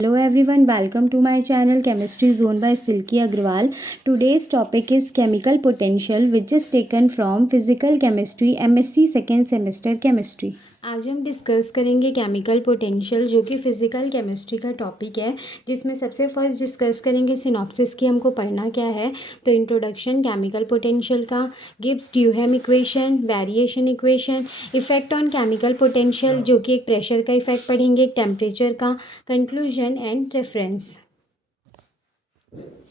Hello everyone, welcome to my channel Chemistry Zone by Silky Agrawal. Today's topic is chemical potential which is taken from Physical Chemistry MSc second semester Chemistry. आज हम discuss करेंगे chemical potential जो कि physical chemistry का topic है, जिसमें सबसे first discuss करेंगे सिनॉप्सिस की हमको पढ़ना क्या है। तो इंट्रोडक्शन केमिकल पोटेंशियल का, Gibbs Duhem equation, variation equation, effect on chemical potential जो कि एक प्रेशर का इफ़ेक्ट पढ़ेंगे, एक टेम्परेचर का, कंक्लूजन एंड रेफरेंस।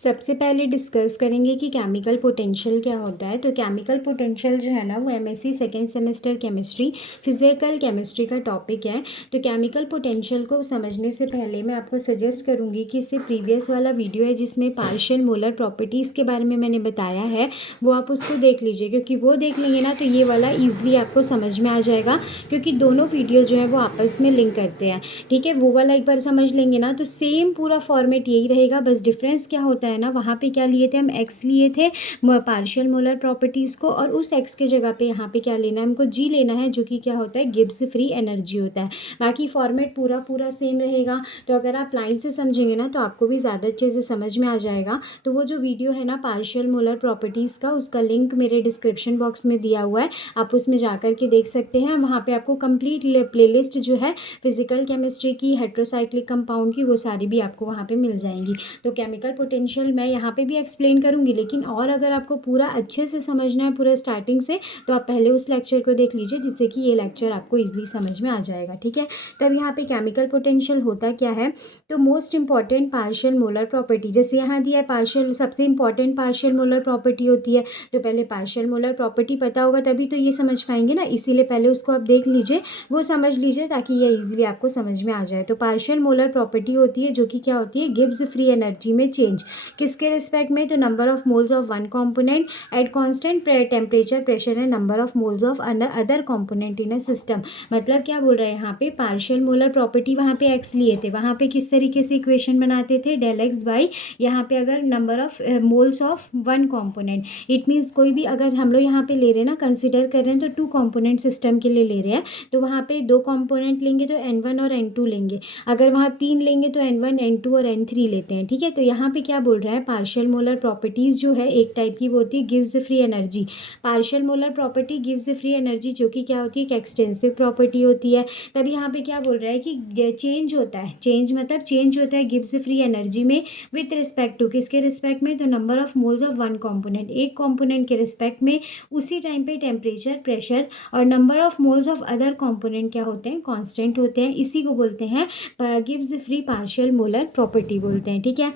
सबसे पहले डिस्कस करेंगे कि केमिकल पोटेंशियल क्या होता है। तो केमिकल पोटेंशियल जो है ना वो MSc second semester chemistry physical chemistry का टॉपिक है। तो केमिकल पोटेंशियल को समझने से पहले मैं आपको सजेस्ट करूंगी कि इससे प्रीवियस वाला वीडियो है जिसमें पार्शियल मोलर प्रॉपर्टीज़ के बारे में मैंने बताया है, वो आप उसको देख लीजिए, क्योंकि वो देख लेंगे ना तो ये वाला ईजिली आपको समझ में आ जाएगा, क्योंकि दोनों वीडियो जो है वो आपस में लिंक करते हैं। ठीक है, वो वाला एक बार समझ लेंगे ना तो सेम पूरा फॉर्मेट यही रहेगा, बस डिफरेंस क्या होता है ना, वहाँ पे क्या लिए थे हम, एक्स लिए थे पार्शियल मोलर प्रॉपर्टीज़ को, और उस एक्स के जगह पे यहाँ पे क्या लेना है हमको, जी लेना है, जो कि क्या होता है, गिब्स फ्री एनर्जी होता है। बाकी फॉर्मेट पूरा सेम रहेगा। तो अगर आप लाइन से समझेंगे ना तो आपको भी ज़्यादा अच्छे से समझ में आ जाएगा। तो वो जो वीडियो है ना पार्शियल मोलर प्रॉपर्टीज़ का, उसका लिंक मेरे डिस्क्रिप्शन बॉक्स में दिया हुआ है, आप उसमें जा कर के देख सकते हैं। वहाँ पर आपको कंप्लीट प्लेलिस्ट जो है फिजिकल केमिस्ट्री की, हेट्रोसाइक्लिक कंपाउंड की, वो सारी भी आपको वहाँ पे मिल जाएंगी। तो केमिकल पोटेंशियल मैं यहाँ पे भी एक्सप्लेन करूँगी, लेकिन और अगर आपको पूरा अच्छे से समझना है पूरा स्टार्टिंग से, तो आप पहले उस लेक्चर को देख लीजिए, जिससे कि ये लेक्चर आपको ईजिली समझ में आ जाएगा। ठीक है, तब यहाँ पे केमिकल पोटेंशियल होता क्या है। तो most important partial molar property, जैसे यहाँ दिया है पार्शियल, सबसे इंपॉर्टेंट पार्शियल मोलर प्रॉपर्टी होती है। तो पहले पार्शियल मोलर प्रॉपर्टी पता होगा तभी तो ये समझ पाएंगे ना, इसीलिए पहले उसको आप देख लीजिए, वो समझ लीजिए, ताकि ये ईजिली आपको समझ में आ जाए। तो पार्शियल मोलर प्रॉपर्टी होती है जो कि क्या होती है, गिब्स फ्री एनर्जी में चेंज, किसके रिस्पेक्ट में, तो number of moles of one component at constant temperature pressure and number of moles of other component in a system. मतलब क्या बोल रहे हैं यहाँ पे, पार्शियल मोलर प्रॉपर्टी वहाँ पे एक्स लिए थे, वहाँ पे किस तरीके से इक्वेशन बनाते थे, डेल एक्स बाई यहाँ पे अगर number of moles of one component, it means कोई भी अगर हम लोग यहाँ पे ले रहे हैं ना, कंसिडर कर रहे हैं तो टू कंपोनेंट सिस्टम के लिए ले रहे हैं, तो वहाँ पे दो कंपोनेंट लेंगे तो n1 और n2 लेंगे, अगर वहाँ तीन लेंगे तो n1 n2 और n3 लेते हैं। ठीक है, तो यहाँ पे क्या बोल रहा है, पार्शियल मोलर प्रॉपर्टीज़ जो है एक टाइप की वो होती है gives free energy. Partial molar property gives free energy जो कि क्या होती है, एक एक्सटेंसिव प्रॉपर्टी होती है। तब यहाँ पे क्या बोल रहा है कि चेंज होता है, चेंज मतलब चेंज होता है गिव्स फ्री एनर्जी में विथ रिस्पेक्ट टू, किसके रिस्पेक्ट में, तो number of moles of one component, एक कॉम्पोनेंट के रिस्पेक्ट में, उसी टाइम पे टेम्परेचर प्रेशर और number of moles of other component क्या होते हैं, कांस्टेंट होते हैं। इसी को बोलते हैं gives free partial molar property बोलते हैं। ठीक है,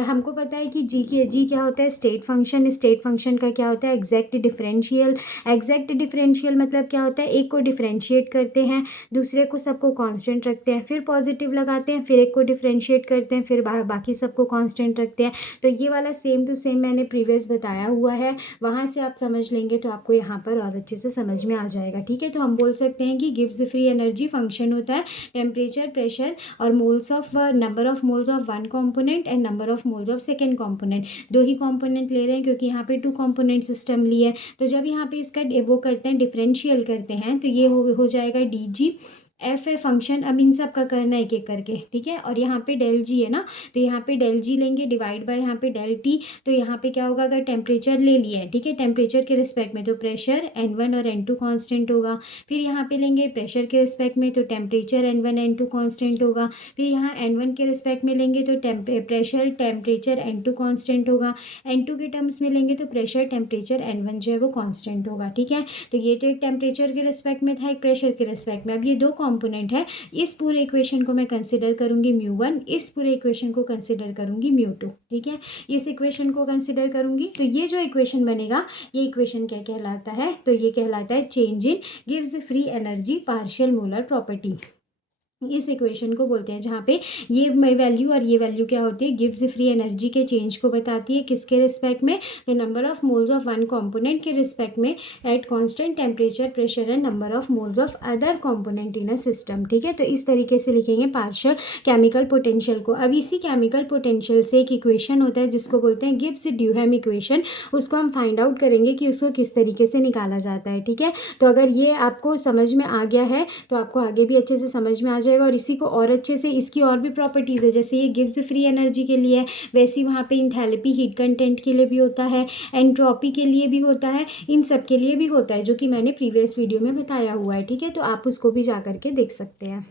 हमको पता है कि जी क्या होता है, स्टेट फंक्शन, स्टेट फंक्शन का क्या होता है, एग्जैक्ट डिफरेंशियल। एग्जैक्ट डिफरेंशियल मतलब क्या होता है, एक को डिफरेंशिएट करते हैं, दूसरे को सबको कांस्टेंट रखते हैं, फिर पॉजिटिव लगाते हैं, फिर एक को डिफरेंशिएट करते हैं, फिर बाकी सबको कांस्टेंट रखते हैं। तो ये वाला सेम टू सेम मैंने प्रीवियस बताया हुआ है, वहाँ से आप समझ लेंगे तो आपको यहाँ पर और अच्छे से समझ में आ जाएगा। ठीक है, तो हम बोल सकते हैं कि गिव्स फ्री एनर्जी फंक्शन होता है टेम्परेचर प्रेशर और moles of number of moles of one component and number of moles of second component. दो ही कंपोनेंट ले रहे हैं क्योंकि यहाँ पे टू कंपोनेंट सिस्टम लिए है। तो जब यहाँ पे इसका वो करते हैं, डिफरेंशियल करते हैं, तो ये हो जाएगा D G F a function. अब इन सब का करना एक एक करके। ठीक है, और यहाँ पे डेल जी है ना, तो यहाँ पे डेल जी लेंगे डिवाइड बाय यहाँ पे डेल टी। तो यहाँ पे क्या होगा, अगर टेम्परेचर ले लिया है, ठीक है, टेम्परेचर के रिस्पेक्ट में, तो प्रेशर n1 और n2 कांस्टेंट होगा। फिर यहाँ पे लेंगे प्रेशर के रिस्पेक्ट में, तो टेम्परेचर n1 n2 कांस्टेंट होगा। फिर यहाँ n1 के रिस्पेक्ट में लेंगे तो प्रेशर टेम्परेचर n2 कांस्टेंट होगा। n2 के टर्म्स में लेंगे तो प्रेशर टेम्परेचर n1 जो है वो कांस्टेंट होगा। ठीक है, तो ये तो एक टेम्परेचर के रिस्पेक्ट में था, एक प्रेशर के रिस्पेक्ट में। अब ये दो कंपोनेंट है, इस पूरे इक्वेशन को मैं कंसिडर करूंगी μ1, इस पूरे इक्वेशन को कंसिडर करूंगी μ2। ठीक है, इस इक्वेशन को कंसिडर करूंगी, तो ये जो इक्वेशन बनेगा, ये इक्वेशन क्या कहलाता है, तो ये कहलाता है change in gives free energy partial molar property. इस इक्वेशन को बोलते हैं, जहाँ पे ये वैल्यू और ये वैल्यू क्या होती है, गिव्स फ्री एनर्जी के चेंज को बताती है, किसके रिस्पेक्ट में, तो number of moles of one component के रिस्पेक्ट में at constant temperature pressure and number of moles of other component in a system. ठीक है, तो इस तरीके से लिखेंगे पार्शियल केमिकल पोटेंशियल को। अब इसी केमिकल पोटेंशियल से एक इक्वेशन होता है जिसको बोलते हैं गिब्स ड्यूहेम इक्वेशन, उसको हम फाइंड आउट करेंगे कि उसको किस तरीके से निकाला जाता है। ठीक है, तो अगर ये आपको समझ में आ गया है तो आपको आगे भी अच्छे से समझ में आ जाएगा और इसी को और अच्छे से, इसकी और भी प्रॉपर्टीज़ है, जैसे ये गिब्स फ्री एनर्जी के लिए है, वैसे ही वहाँ पे इंथैल्पी हीट कंटेंट के लिए भी होता है, एंट्रोपी के लिए भी होता है, इन सब के लिए भी होता है, जो कि मैंने प्रीवियस वीडियो में बताया हुआ है। ठीक है, तो आप उसको भी जा करके देख सकते हैं।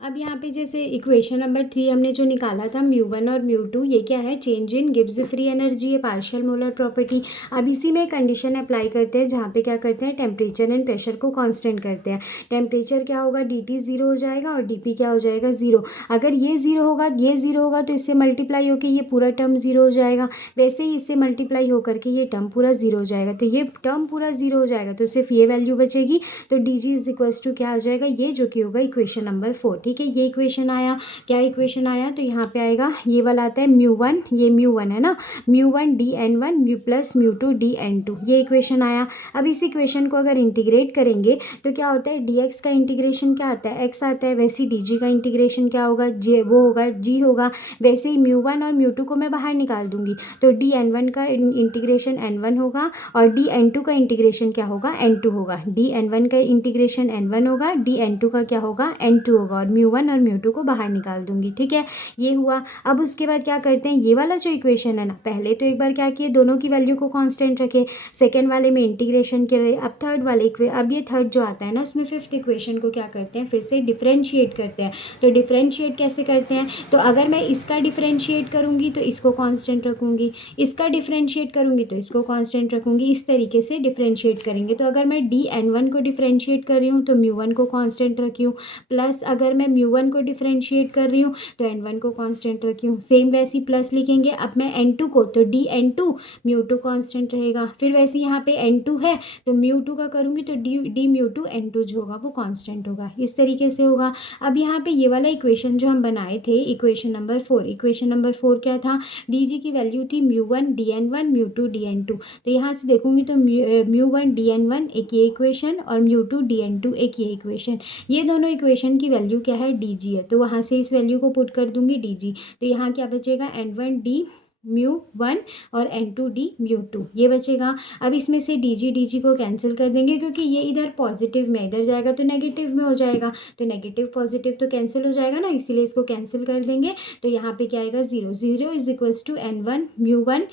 अब यहाँ पे जैसे इक्वेशन नंबर 3 हमने जो निकाला था म्यू 1 और म्यू 2, ये क्या है, change in Gibbs free energy है, पार्शियल मोलर प्रॉपर्टी। अब इसी में कंडीशन अप्लाई करते हैं जहाँ पे क्या करते हैं, टेम्परेचर एंड प्रेशर को कांस्टेंट करते हैं। टेम्परेचर क्या होगा, dt 0 हो जाएगा और dp क्या हो जाएगा, 0। अगर ये 0 होगा, ये 0 होगा तो इससे मल्टीप्लाई होकर ये पूरा टर्म 0 हो जाएगा, वैसे ही इससे मल्टीप्लाई होकर के ये टर्म पूरा 0 हो जाएगा। तो ये टर्म पूरा 0 हो जाएगा तो सिर्फ ये वैल्यू बचेगी, तो dg इज इक्वल्स टू क्या आ जाएगा, ये जो कि होगा इक्वेशन नंबर 4। ठीक है, ये इक्वेशन आया, क्या इक्वेशन आया, तो यहाँ पे आएगा ये वाला आता है म्यू 1, ये म्यू 1 है ना, mu 1 dn1 mu plus mu 2 dn2, ये इक्वेशन आया। अब इस इक्वेशन को अगर इंटीग्रेट करेंगे तो क्या होता है, dx का इंटीग्रेशन क्या आता है, x आता है, वैसे ही dg का इंटीग्रेशन क्या होगा, j वो होगा, g होगा। वैसे ही म्यू 1 और म्यू 2 को मैं बाहर निकाल दूंगी तो dn1 का इंटीग्रेशन n1 होगा और dn2 का इंटीग्रेशन क्या होगा, n2 होगा। dn1 का इंटीग्रेशन n1 होगा, dn2 का क्या होगा, n2 होगा, और म्यू 1 और म्यू 2 को बाहर निकाल दूंगी। ठीक है, ये हुआ। अब उसके बाद क्या करते हैं, ये वाला जो इक्वेशन है ना, पहले तो एक बार क्या किए, दोनों की वैल्यू को कांस्टेंट रखे, सेकंड वाले में इंटीग्रेशन करे, अब थर्ड वाले अब ये थर्ड जो आता है ना, उसमें फिफ्थ इक्वेशन को क्या करते हैं, फिर से डिफ्रेंशिएट करते हैं। तो डिफ्रेंशिएट कैसे करते हैं, तो अगर मैं इसका डिफ्रेंशिएट करूँगी तो इसको कांस्टेंट रखूँगी, इसका डिफ्रेंशिएट करूँगी तो इसको कांस्टेंट रखूँगी, इस तरीके से डिफ्रेंशिएट करेंगे। तो अगर मैं dn1 को डिफ्रेंशिएट कर रही हूँ तो म्यू 1 को कांस्टेंट रखी हूँ, प्लस अगर मैं म्यू 1 को डिफ्रेंशिएट कर रही हूँ तो n1 को कांस्टेंट रखी हूँ, सेम वैसे ही प्लस लिखेंगे। अब मैं n2 को, तो dn2 म्यू 2 कांस्टेंट रहेगा, फिर वैसे यहाँ पे n2 है तो म्यू 2 का करूँगी तो d म्यू 2 n2 जो होगा वो कांस्टेंट होगा, इस तरीके से होगा। अब यहाँ पे ये वाला इक्वेशन जो हम बनाए थे, इक्वेशन नंबर 4, इक्वेशन नंबर 4 क्या था, dg की वैल्यू थी म्यू 1 dn1 म्यू 2 dn2। तो यहाँ से देखूंगी तो म्यू 1 dn1 एक ये इक्वेशन और म्यू 2 dn2 एक ये इक्वेशन, ये दोनों इक्वेशन की वैल्यू क्या है, dg है, तो वहाँ से इस वैल्यू को पुट कर दूंगी dg। तो यहाँ क्या बचेगा, n1 d म्यू 1 और n2 d म्यू 2, ये बचेगा। अब इसमें से dg को कैंसिल कर देंगे, क्योंकि ये इधर पॉजिटिव में, इधर जाएगा तो नेगेटिव में हो जाएगा, तो नेगेटिव पॉजिटिव तो कैंसिल हो जाएगा ना, इसीलिए इसको कैंसिल कर देंगे। तो यहाँ पे क्या आएगा, 0 0 is equals to n1 mu 1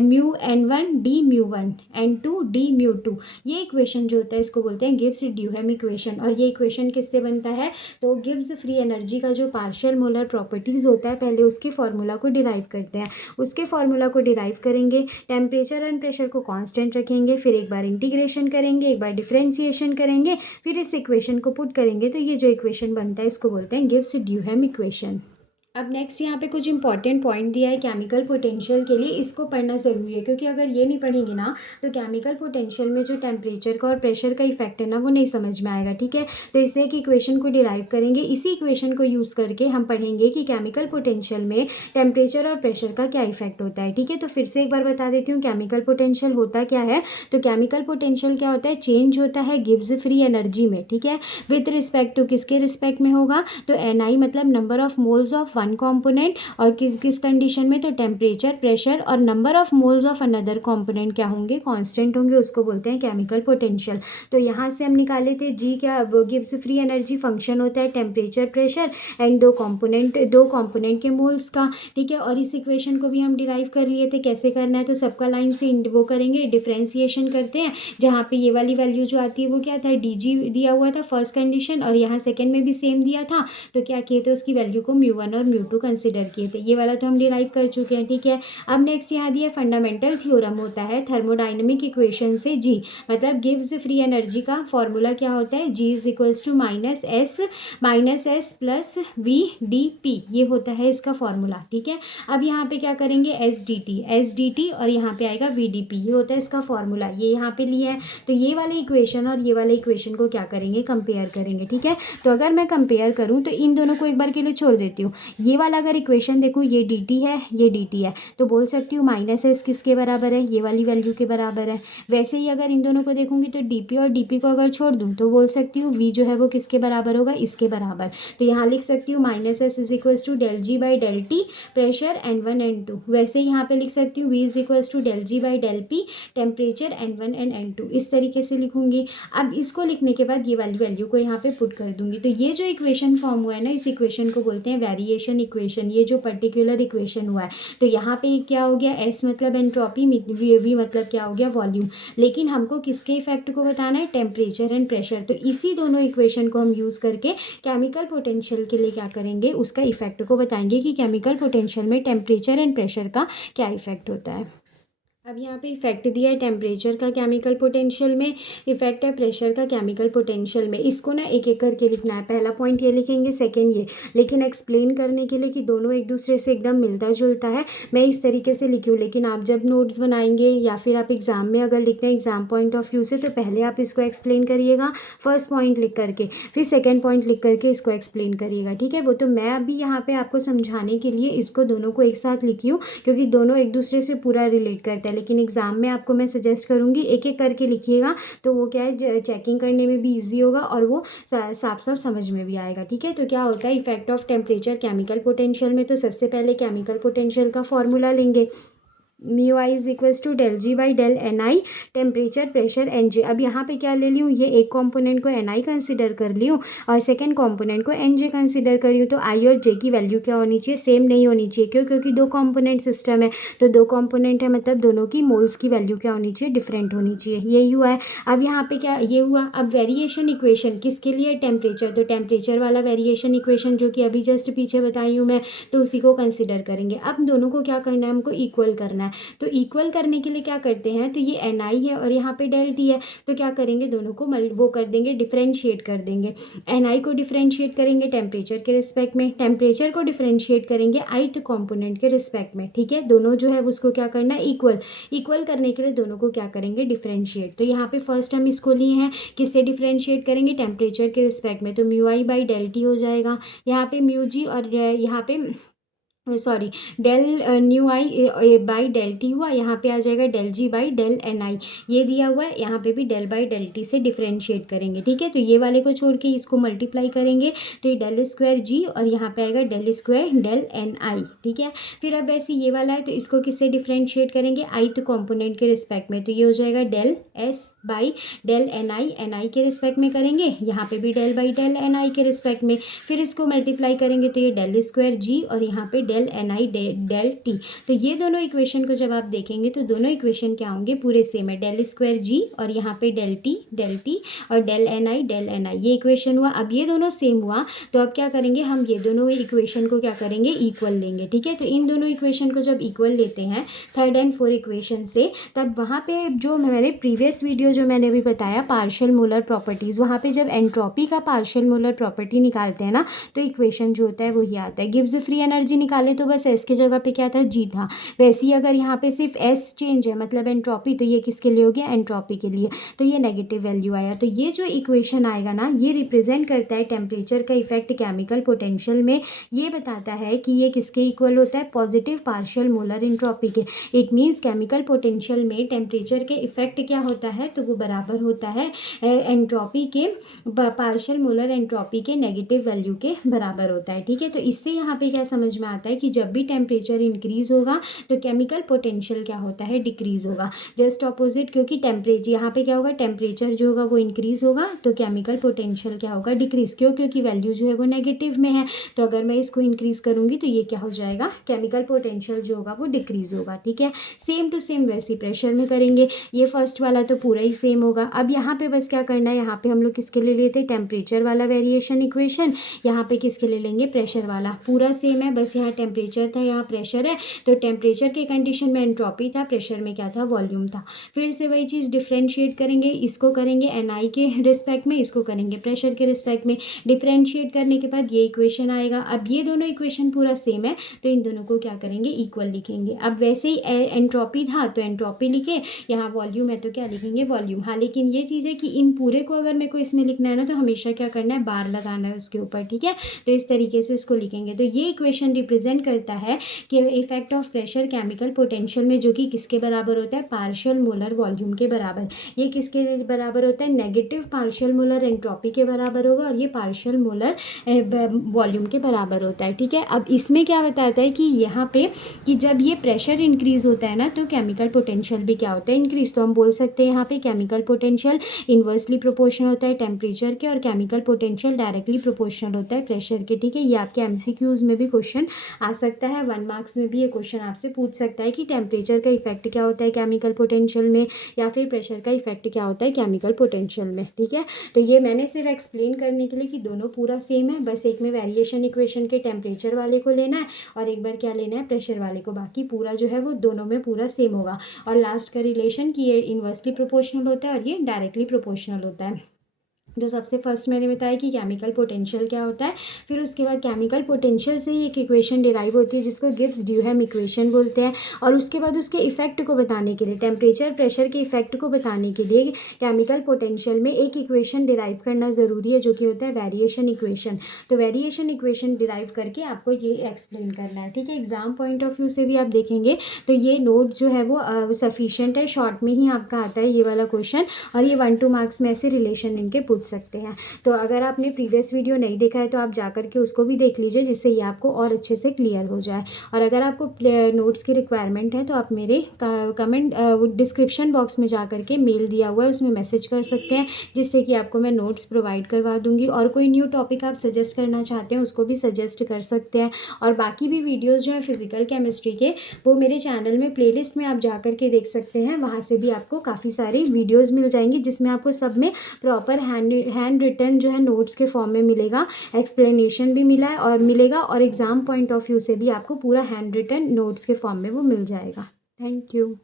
mu n1 d mu 1 n2 d mu 2। ये इक्वेशन जो होता है इसको बोलते हैं गिब्स ड्यूहेम इक्वेशन। और ये इक्वेशन किससे बनता है, तो गिब्स फ्री एनर्जी का जो पार्शियल मोलर प्रॉपर्टीज़ होता है, पहले उसके फॉर्मूला को डिराइव करते हैं। उसके फॉर्मूला को डिराइव करेंगे, टेम्परेचर एंड प्रेशर को कांस्टेंट रखेंगे, फिर एक बार इंटीग्रेशन करेंगे, एक बार डिफरेंशिएशन करेंगे, फिर इस इक्वेशन को पुट करेंगे, तो ये जो इक्वेशन बनता है इसको बोलते हैं गिब्स ड्यूहेम इक्वेशन। अब नेक्स्ट यहाँ पे कुछ इंपॉर्टेंट पॉइंट दिया है केमिकल पोटेंशियल के लिए, इसको पढ़ना ज़रूरी है, क्योंकि अगर ये नहीं पढ़ेंगे ना तो केमिकल पोटेंशियल में जो टेम्परेचर का और प्रेशर का इफेक्ट है ना, वो नहीं समझ में आएगा। ठीक है, तो इससे एक इक्वेशन को डिराइव करेंगे, इसी इक्वेशन को यूज़ करके हम पढ़ेंगे कि केमिकल पोटेंशियल में टेम्परेचर और प्रेशर का क्या इफेक्ट होता है। ठीक है, तो फिर से एक बार बता देती हूँ केमिकल पोटेंशियल होता क्या है। तो केमिकल पोटेंशियल क्या होता है, चेंज होता है गिब्स फ्री एनर्जी में। ठीक है, विथ रिस्पेक्ट टू किसके रिस्पेक्ट में होगा, तो ni मतलब number of moles of one component, और किस कंडीशन में, तो टेम्परेचर, प्रेशर और number of moles of another component क्या होंगे, कांस्टेंट होंगे, उसको बोलते हैं केमिकल पोटेंशियल। तो यहाँ से हम निकाले थे जी क्या, गिब्स फ्री एनर्जी फंक्शन होता है टेम्परेचर, प्रेशर एंड दो कंपोनेंट के मोल्स का। ठीक है, और इस इक्वेशन को भी हम डिराइव कर लिए थे, कैसे करना है, तो सबका लाइन से वो करेंगे, डिफ्रेंसिएशन करते हैं, जहाँ पे ये वाली वैल्यू जो आती है वो क्या था, dg दिया हुआ था फर्स्ट कंडीशन, और यहाँ सेकेंड में भी सेम दिया था, तो क्या किए थे, उसकी वैल्यू को म्यू 1 और म्यू 2 कंसिडर किए थे। ये वाला तो हम डिराइव कर चुके हैं। ठीक है, अब नेक्स्ट यहाँ दिया फंडामेंटल थ्योरम होता है थर्मोडाइनमिक इक्वेशन से जी, मतलब गिव्स फ्री एनर्जी का फॉर्मूला क्या होता है, G is equals to minus S plus V D P, ये होता है इसका फॉर्मूला। ठीक है, अब यहाँ पे क्या करेंगे, एस डी टी और यहाँ पे आएगा वी डी पी, ये होता है इसका फॉर्मूला, ये यहाँ पे लिया है। तो ये वाले इक्वेशन और ये वाले इक्वेशन को क्या करेंगे, कंपेयर करेंगे। ठीक है, तो अगर मैं कंपेयर करूँ तो इन दोनों को एक बार के लिए छोड़ देती हूँ, ये वाला अगर इक्वेशन देखूँ, ये dt है, ये dt है, तो बोल सकती हूँ माइनस एस किसके बराबर है, ये वाली वैल्यू के बराबर है। वैसे ही अगर इन दोनों को देखूंगी तो dp और dp को अगर छोड़ दूँ तो बोल सकती हूँ v जो है वो किसके बराबर होगा, इसके बराबर। तो यहाँ लिख सकती हूँ minus S is equals to del G by del T pressure N1 N2। वैसे ही यहाँ पे लिख सकती हूँ v is equals to del G by del P temperature N1 and N2, इस तरीके से लिखूंगी। अब इसको लिखने के बाद ये वाली वैल्यू को यहाँ पे पुट कर दूंगी। तो ये जो इक्वेशन फॉर्म हुआ है ना, इस इक्वेशन को बोलते हैं वेरिएशन इक्वेशन, ये जो पर्टिकुलर इक्वेशन हुआ है। तो यहाँ पे क्या हो गया, S मतलब एंट्रोपी, V मतलब क्या हो गया, वॉल्यूम। लेकिन हमको किसके इफेक्ट को बताना है, टेम्परेचर एंड प्रेशर। तो इसी दोनों इक्वेशन को हम यूज़ करके केमिकल पोटेंशियल के लिए क्या करेंगे, उसका इफेक्ट को बताएंगे कि केमिकल पोटेंशियल में टेम्परेचर एंड प्रेशर का क्या इफेक्ट होता है। अब यहाँ पे इफेक्ट दिया है टेम्परेचर का केमिकल पोटेंशियल में, इफेक्ट है प्रेशर का केमिकल पोटेंशियल में। इसको ना एक एक करके लिखना है, पहला पॉइंट ये लिखेंगे, सेकंड ये, लेकिन एक्सप्लेन करने के लिए कि दोनों एक दूसरे से एकदम मिलता जुलता है, मैं इस तरीके से लिखी हूँ। लेकिन आप जब नोट्स बनाएंगे या फिर आप एग्जाम में अगर लिखते हैं एग्जाम पॉइंट ऑफ व्यू से, तो पहले आप इसको एक्सप्लेन करिएगा फर्स्ट पॉइंट लिख करके, फिर सेकेंड पॉइंट लिख करके इसको एक्सप्लेन करिएगा, ठीक है। वो तो मैं अभी यहाँ पे आपको समझाने के लिए इसको दोनों को एक साथ लिखी हूँ, क्योंकि दोनों एक दूसरे से पूरा रिलेट करते हैं। लेकिन एग्जाम में आपको मैं सजेस्ट करूँगी एक एक करके लिखिएगा, तो वो क्या है, चेकिंग करने में भी इजी होगा और वो साफ साफ समझ में भी आएगा, ठीक है। तो क्या होता है effect of temperature chemical potential में, तो सबसे पहले केमिकल पोटेंशियल का फॉर्मूला लेंगे, mu i is equals to del G by del N i temperature pressure N J. अब यहाँ पे क्या ले ली हूँ, ये एक कंपोनेंट को एन आई कंसिडर कर ली हूँ और सेकंड कंपोनेंट को एन जे कंसिडर करी हूँ। तो आई और जे की वैल्यू क्या होनी चाहिए, सेम नहीं होनी चाहिए। क्यों, क्योंकि दो कंपोनेंट सिस्टम है, तो दो कंपोनेंट है मतलब दोनों की मोल्स की वैल्यू क्या होनी चाहिए, डिफरेंट होनी चाहिए। यही हुआ है। अब यहाँ पे क्या ये हुआ, अब वेरिएशन इक्वेशन किसके लिए, टेम्परेचर, तो टेम्परेचर वाला वेरिएशन इक्वेशन जो कि अभी जस्ट पीछे बताई हूँ मैं, तो उसी को कंसिडर करेंगे। अब दोनों को क्या करना है, हमको इक्वल करना है। तो इक्वल करने के लिए क्या करते हैं, तो ये एन आई है और यहाँ पे डेल टी है, तो क्या करेंगे, दोनों को वो कर देंगे, डिफरेंशिएट कर देंगे। एन आई को डिफरेंशिएट करेंगे टेम्परेचर के रिस्पेक्ट में, टेम्परेचर को डिफरेंशिएट करेंगे ith कॉम्पोनेंट के रिस्पेक्ट में, ठीक है। दोनों जो है उसको क्या करना है, इक्वल। इक्वल करने के लिए दोनों को क्या करेंगे, डिफरेंशिएट। तो यहाँ पे फर्स्ट हम इसको लिए हैं, किससे डिफरेंशिएट करेंगे, टेम्परेचर के रिस्पेक्ट में, तो mu I by del T हो जाएगा। यहाँ पे म्यू जी और यहाँ पे sorry del mu I by del T हुआ, यहाँ पे आ जाएगा del G by del N I, ये दिया हुआ है। यहाँ पे भी डेल बाई डेल टी से डिफरेंशिएट करेंगे, ठीक है। तो ये वाले को छोड़ के इसको मल्टीप्लाई करेंगे, तो ये डेल स्क्वायर जी और यहाँ पे आएगा डेल स्क्वायर डेल एन आई, ठीक है। फिर अब ऐसे ये वाला है, तो इसको किससे डिफरेंशिएट करेंगे, ith कॉम्पोनेंट के रिस्पेक्ट में, तो ये हो जाएगा del S by del N I के रिस्पेक्ट में करेंगे, यहाँ पे भी del by del N I के रिस्पेक्ट में। फिर इसको मल्टीप्लाई करेंगे, तो ये डेल स्क्वायर जी और यहाँ पे डेल एन आई डेल टी। तो ये दोनों इक्वेशन को जब आप देखेंगे तो दोनों इक्वेशन क्या होंगे, पूरे सेम है, डेल स्क्वायर जी और यहाँ पे डेल टी और डेल एन आई, ये इक्वेशन हुआ। अब ये दोनों सेम हुआ, तो अब क्या करेंगे, हम ये दोनों इक्वेशन को क्या करेंगे, इक्वल लेंगे, ठीक है। तो इन दोनों इक्वेशन को जब इक्वल लेते हैं थर्ड एंड फोर्थ इक्वेशन से, तब वहाँ पे जो मैंने प्रीवियस वीडियो जो मैंने अभी बताया पार्शियल मोलर प्रॉपर्टीज़, वहाँ पे जब एंट्रोपी का पार्शियल मोलर प्रॉपर्टी निकालते हैं ना, तो इक्वेशन जो होता है वही आता है। गिब्स फ्री एनर्जी निकाले तो बस एस की जगह पे क्या था, जी था। वैसे ही अगर यहाँ पे सिर्फ एस चेंज है मतलब एंट्रोपी, तो ये किसके लिए हो गया, एंट्रोपी के लिए, तो ये नेगेटिव वैल्यू आया। तो ये जो इक्वेशन आएगा ना, ये रिप्रेजेंट करता है टेम्परेचर का इफेक्ट केमिकल पोटेंशियल में। ये बताता है कि ये किसके इक्वल होता है, पॉजिटिव पार्शियल मोलर एंट्रोपी के। इट मीन्स केमिकल पोटेंशियल में टेम्परेचर के इफेक्ट क्या होता है, तो वो बराबर होता है एंट्रोपी के, पार्शियल मोलर एंट्रोपी के नेगेटिव वैल्यू के बराबर होता है, ठीक है। तो इससे यहाँ पे क्या समझ में आता है कि जब भी टेम्परेचर इंक्रीज होगा तो केमिकल पोटेंशियल क्या होता है, डिक्रीज होगा। जस्ट ऑपोजिट, क्योंकि टेम्परेचर यहाँ पे क्या होगा, टेम्परेचर जो होगा वो इंक्रीज होगा, तो केमिकल पोटेंशियल क्या होगा, डिक्रीज। क्यों, क्योंकि वैल्यू जो है वो नेगेटिव में है। तो अगर मैं इसको इंक्रीज करूँगी तो ये क्या हो जाएगा, केमिकल पोटेंशियल जो होगा वो डिक्रीज होगा, ठीक है। सेम टू सेम वैसे प्रेशर में करेंगे, ये फर्स्ट वाला तो पूरा ही सेम होगा। अब यहाँ पे बस क्या करना है, यहाँ पे हम लोग किसके लिए लेते हैं, टेम्परेचर वाला वेरिएशन इक्वेशन, यहाँ पे किसके लिए लेंगे, प्रेशर वाला। पूरा सेम है, बस यहाँ टेम्परेचर था, यहाँ प्रेशर है, तो टेम्परेचर के कंडीशन में एंट्रोपी था, प्रेशर में क्या था, वॉल्यूम था। फिर से वही चीज़ डिफ्रेंशिएट करेंगे, इसको करेंगे NI के रिस्पेक्ट में, इसको करेंगे प्रेशर के रिस्पेक्ट में। डिफ्रेंशिएट करने के बाद ये इक्वेशन आएगा। अब ये दोनों इक्वेशन पूरा सेम है तो इन दोनों को क्या करेंगे, इक्वल लिखेंगे। अब वैसे ही एंट्रोपी था तो एंट्रोपी लिखे, यहाँ वॉल्यूम है तो क्या लिखेंगे, वॉल्यूम। हाँ, लेकिन ये चीज़ है कि इन पूरे को अगर मेरे को इसमें लिखना है ना तो हमेशा क्या करना है, बार लगाना है उसके ऊपर, ठीक है। तो इस तरीके से इसको लिखेंगे। तो ये इक्वेशन रिप्रेजेंट करता है कि effect of pressure chemical potential में, जो कि किसके बराबर होता है, पार्शियल मोलर वॉल्यूम के बराबर। ये किसके बराबर होता है, नेगेटिव पार्शियल मोलर एंट्रोपी के बराबर होगा, और ये पार्शियल मोलर वॉल्यूम के बराबर होता है, ठीक है। अब इसमें क्या बताता है कि यहाँ पे कि जब ये प्रेशर इंक्रीज होता है ना तो केमिकल पोटेंशियल भी क्या होता है, इंक्रीज। तो हम बोल सकते हैं यहाँ पे केमिकल पोटेंशियल इन्वर्सली प्रोपोर्शनल होता है टेम्परेचर के, और केमिकल पोटेंशियल डायरेक्टली प्रोपोर्शनल होता है प्रेशर के, ठीक है। ये आपके MCQs में भी क्वेश्चन आ सकता है, 1 मार्क्स में भी ये क्वेश्चन आपसे पूछ सकता है कि टेम्परेचर का इफेक्ट क्या होता है केमिकल पोटेंशियल में, या फिर प्रेशर का इफेक्ट क्या होता है केमिकल पोटेंशियल में, ठीक है। तो ये मैंने सिर्फ एक्सप्लेन करने के लिए कि दोनों पूरा सेम है, बस एक में वेरिएशन इक्वेशन के टेम्परेचर वाले को लेना है और एक बार क्या लेना है, प्रेशर वाले को। बाकी पूरा जो है वो दोनों में पूरा सेम होगा। और लास्ट का रिलेशन कि ये इन्वर्सली प्रोपोर्शनल होता है और ये डायरेक्टली प्रोपोर्शनल होता है। तो सबसे फर्स्ट मैंने बताया कि केमिकल पोटेंशियल क्या होता है, फिर उसके बाद केमिकल पोटेंशियल से ही एक इक्वेशन डिराइव होती है जिसको गिब्स ड्यूहम इक्वेशन बोलते हैं, और उसके बाद उसके इफेक्ट को बताने के लिए, टेम्परेचर प्रेशर के इफेक्ट को बताने के लिए केमिकल पोटेंशियल में एक इक्वेशन डिराइव करना ज़रूरी है, जो कि होता है वेरिएशन इक्वेशन। तो वेरिएशन इक्वेशन डिराइव करके आपको ये एक्सप्लेन करना है, ठीक है। एग्जाम पॉइंट ऑफ व्यू से भी आप देखेंगे तो ये नोट जो है वो सफिशिएंट है, शॉर्ट में ही आपका आता है ये वाला क्वेश्चन, और ये 1-2 मार्क्स में ऐसे रिलेशन इनके पूछ सकते हैं। तो अगर आपने प्रीवियस वीडियो नहीं देखा है तो आप जाकर के उसको भी देख लीजिए, जिससे ये आपको और अच्छे से क्लियर हो जाए। और अगर आपको नोट्स की रिक्वायरमेंट है तो आप मेरे कमेंट डिस्क्रिप्शन बॉक्स में जाकर के मेल दिया हुआ है उसमें मैसेज कर सकते हैं, जिससे कि आपको मैं नोट्स प्रोवाइड करवा दूंगी। और कोई न्यू टॉपिक आप सजेस्ट करना चाहते हैं उसको भी सजेस्ट कर सकते हैं। और बाकी भी वीडियोज़ जो है फिजिकल केमिस्ट्री के, वो मेरे चैनल में प्लेलिस्ट में आप जाकर के देख सकते हैं, वहाँ से भी आपको काफ़ी सारी वीडियोज़ मिल जाएंगी, जिसमें आपको सब में प्रॉपर हैंड रिटन जो है नोट्स के फॉर्म में मिलेगा, एक्सप्लेनेशन भी मिला है और मिलेगा, और एग्जाम पॉइंट ऑफ व्यू से भी आपको पूरा हैंड रिटन नोट्स के फॉर्म में वो मिल जाएगा। Thank you.